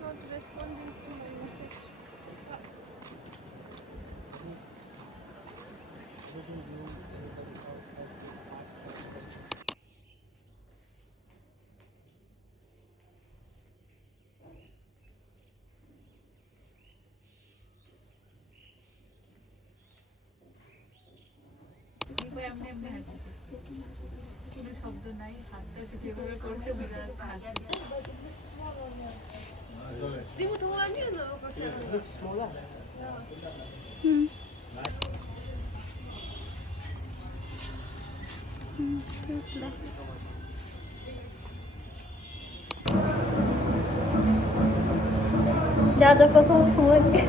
not responding to my message. কোনো শব্দ নাই, হাতটা সে যেভাবে করছে বোঝা যাচ্ছে Digo, tu año no lo pasé. Looks smaller. Ya tocó su muerte.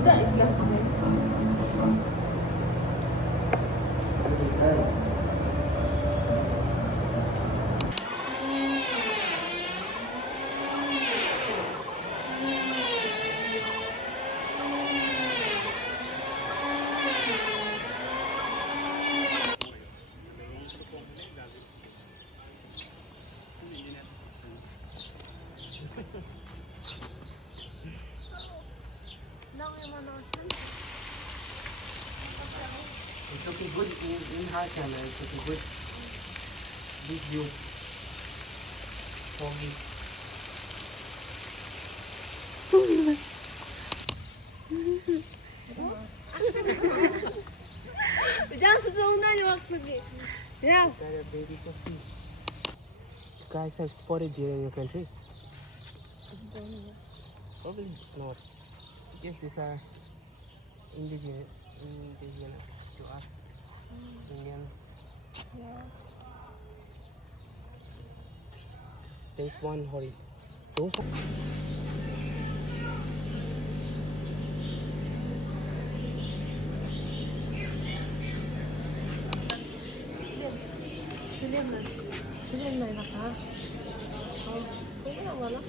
tidak ikhlas sih. It's looking good in high camera. It's looking good. Big view. For me. Jangan seseorang waktu ni. Ya. There are baby coffee. You guys have spotted deer in your country? Probably not. Yes, these are indigenous to us Indians. Yeah. There's one hori. Those are Film na ina ka. Oh, kung na wala.